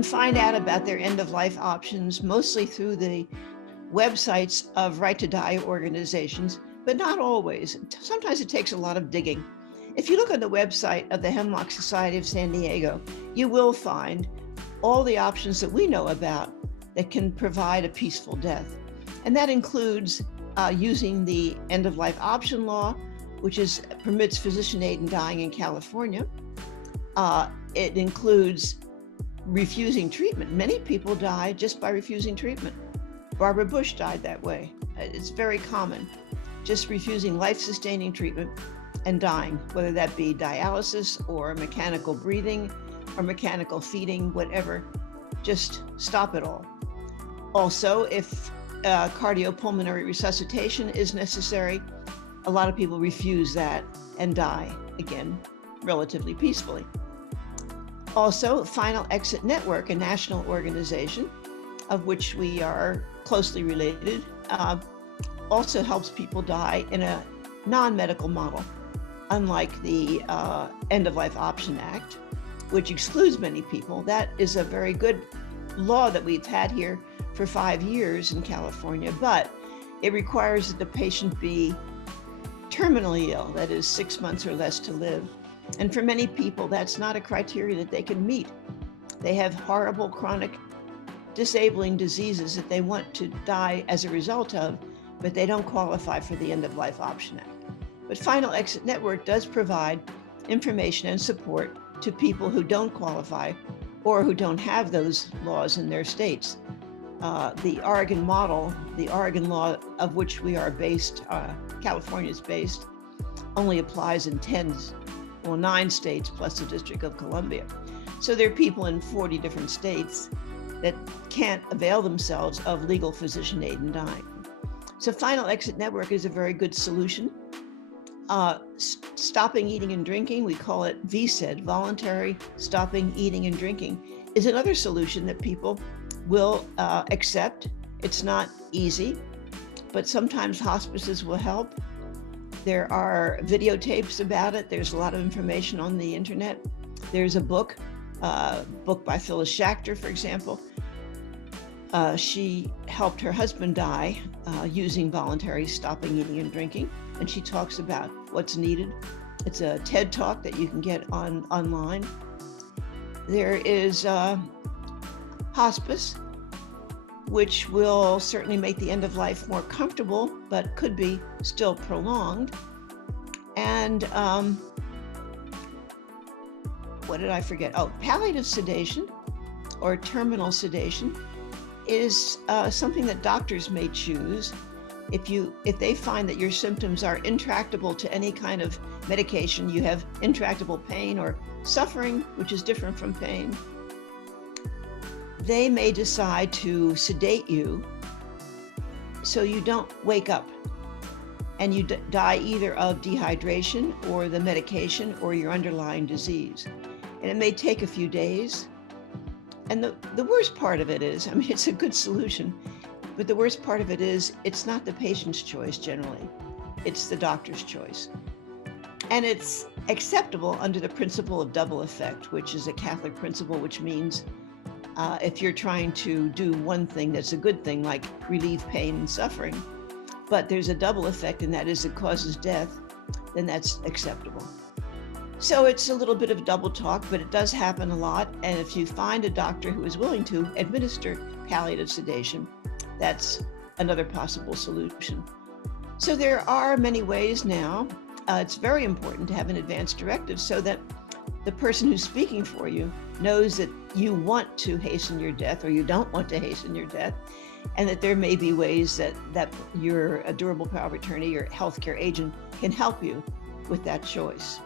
can find out about their end-of-life options mostly through the websites of Right to Die organizations, but not always. Sometimes it takes a lot of digging. If you look on the website of the Hemlock Society of San Diego, you will find all the options that we know about that can provide a peaceful death. And that includes using the end-of-life option law, which permits physician aid in dying in California. It includes refusing treatment. Many people die just by refusing treatment. Barbara Bush died that way. It's very common, just refusing life-sustaining treatment and dying, whether that be dialysis or mechanical breathing or mechanical feeding, whatever, just stop it all. Also, if cardiopulmonary resuscitation is necessary, a lot of people refuse that and die, again, relatively peacefully. Also, Final Exit Network, a national organization of which we are closely related, also helps people die in a non-medical model, unlike the End-of-Life Option Act, which excludes many people. That is a very good law that we've had here for 5 years in California, but it requires that the patient be terminally ill, that is 6 months or less to live. And for many people, that's not a criteria that they can meet. They have horrible chronic disabling diseases that they want to die as a result of, but they don't qualify for the End-of-Life Option Act. But Final Exit Network does provide information and support to people who don't qualify or who don't have those laws in their states. The Oregon model, the Oregon law of which we are based, California is based, only applies in 9 states plus the District of Columbia. So there are people in 40 different states that can't avail themselves of legal physician aid in dying. So Final Exit Network is a very good solution. Stopping eating and drinking, we call it VSED, voluntary stopping eating and drinking, is another solution that people will accept. It's not easy, but sometimes hospices will help. There are videotapes about it. There's a lot of information on the internet. There's a book by Phyllis Schachter, for example. She helped her husband die using voluntary stopping eating and drinking, and she talks about what's needed. It's a TED Talk that you can get online. There is hospice, which will certainly make the end of life more comfortable, but could be still prolonged. And what did I forget? Oh, palliative sedation or terminal sedation is something that doctors may choose. If they find that your symptoms are intractable to any kind of medication, you have intractable pain or suffering, which is different from pain, they may decide to sedate you so you don't wake up and you die either of dehydration or the medication or your underlying disease. And it may take a few days. And the worst part of it is, I mean, it's a good solution, but the worst part of it is it's not the patient's choice generally, it's the doctor's choice. And it's acceptable under the principle of double effect, which is a Catholic principle, which means if you're trying to do one thing that's a good thing, like relieve pain and suffering, but there's a double effect, and that is it causes death, then that's acceptable. So it's a little bit of double talk, but it does happen a lot. And if you find a doctor who is willing to administer palliative sedation, that's another possible solution. So there are many ways now. It's very important to have an advance directive so that the person who's speaking for you knows that you want to hasten your death or you don't want to hasten your death, and that there may be ways that your durable power of attorney or healthcare agent can help you with that choice.